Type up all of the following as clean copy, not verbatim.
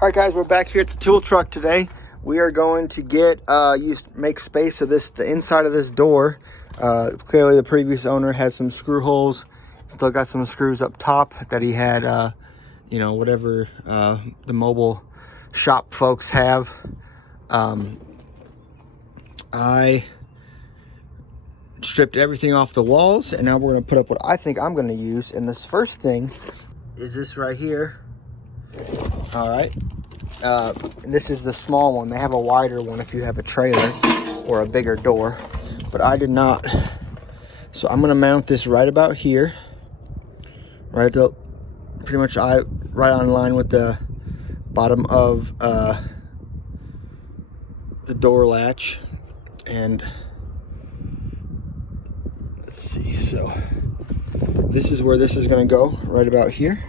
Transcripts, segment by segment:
All right, guys, we're back here at the tool truck today. We are going to get make space so the inside of this door. Clearly, the previous owner has some screw holes. Still got some screws up top that he had, whatever the mobile shop folks have. I stripped everything off the walls, and now we're going to put up what I think I'm going to use. And this first thing is this right here. All right, and this is the small one. They have a wider one if you have a trailer or a bigger door, but I did not. So I'm gonna mount this right about here, right on line with the bottom of the door latch. And let's see, so this is where this is gonna go, right about here.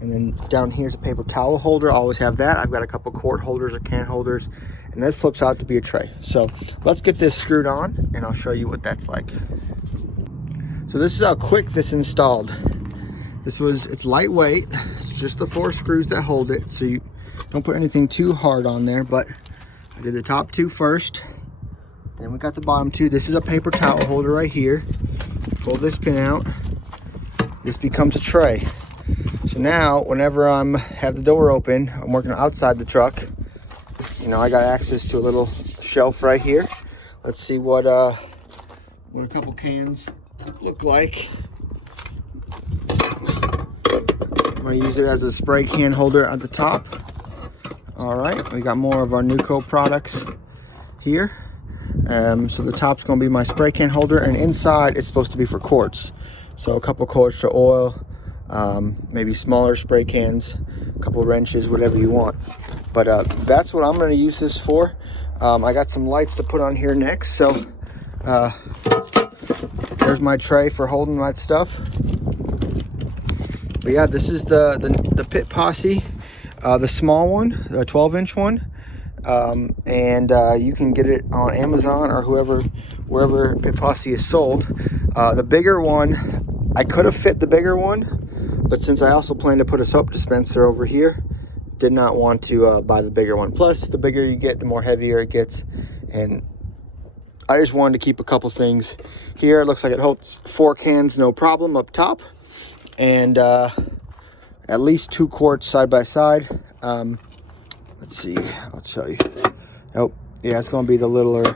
And then down here's a paper towel holder. I always have that. I've got a couple quart holders or can holders, and this flips out to be a tray. So let's get this screwed on and I'll show you what that's like. So this is how quick this installed. It's lightweight. It's just the 4 screws that hold it. So you don't put anything too hard on there, but I did the top 2 first. Then we got the bottom 2. This is a paper towel holder right here. Pull this pin out. This becomes a tray. So now, whenever have the door open, I'm working outside the truck. I got access to a little shelf right here. Let's see what a couple cans look like. I'm gonna use it as a spray can holder at the top. All right, we got more of our Nuco products here. So the top's gonna be my spray can holder, and inside it's supposed to be for quarts. So a couple quarts for oil. Maybe smaller spray cans, a couple of wrenches, whatever you want. But that's what I'm going to use this for. I got some lights to put on here next. So there's my tray for holding that stuff. But yeah, this is the Pit Posse, the small one, the 12-inch one. And you can get it on Amazon or wherever Pit Posse is sold. The bigger one, I could have fit the bigger one, but since I also plan to put a soap dispenser over here, did not want to buy the bigger one. Plus, the bigger you get, the more heavier it gets. And I just wanted to keep a couple things here. It looks like it holds 4 cans, no problem, up top. And at least 2 quarts side by side. Let's see, I'll tell you. Oh, yeah, it's going to be the littler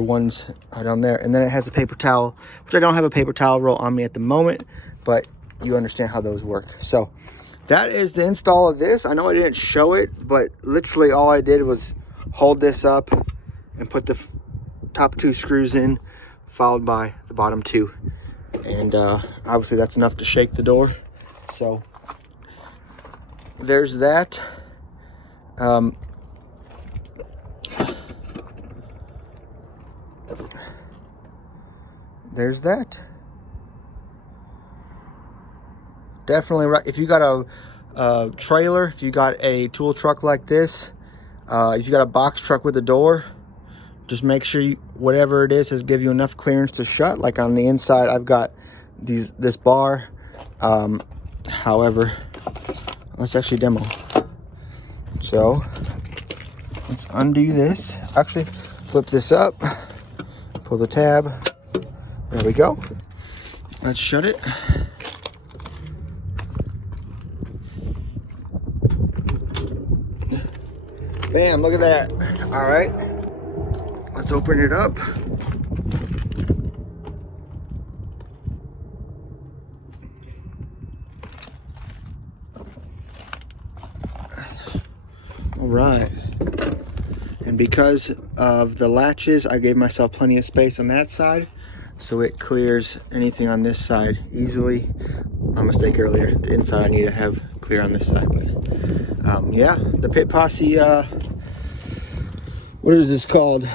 ones right on there. And then it has a paper towel, which I don't have a paper towel roll on me at the moment, but you understand how those work. So that is the install of this. I know I didn't show it, but literally all I did was hold this up and put the top 2 screws in, followed by the bottom 2. And obviously that's enough to shake the door. So there's that. There's that. Definitely, if you got a trailer, if you got a tool truck like this, if you got a box truck with a door, just make sure whatever it is give you enough clearance to shut. Like on the inside, I've got this bar. However, let's actually demo. So let's undo this. Actually, flip this up, pull the tab. There we go. Let's shut it. Bam, look at that. All right, let's open it up. All right. And because of the latches, I gave myself plenty of space on that side, so it clears anything on this side easily. My mistake earlier. The inside I need to have clear on this side, but yeah, the Pit Posse, what is this called?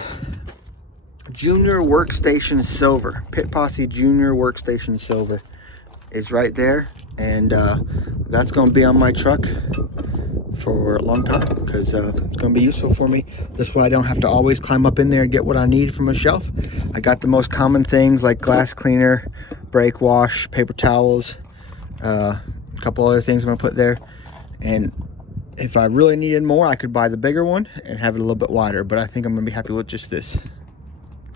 Junior Workstation Silver. Pit Posse Junior Workstation Silver is right there, and that's going to be on my truck for a long time because it's going to be useful for me. This way I don't have to always climb up in there and get what I need from a shelf. I got the most common things like glass cleaner, brake wash, paper towels, a couple other things I'm going to put there. And If I really needed more, I could buy the bigger one and have it a little bit wider, but I think I'm gonna be happy with just this.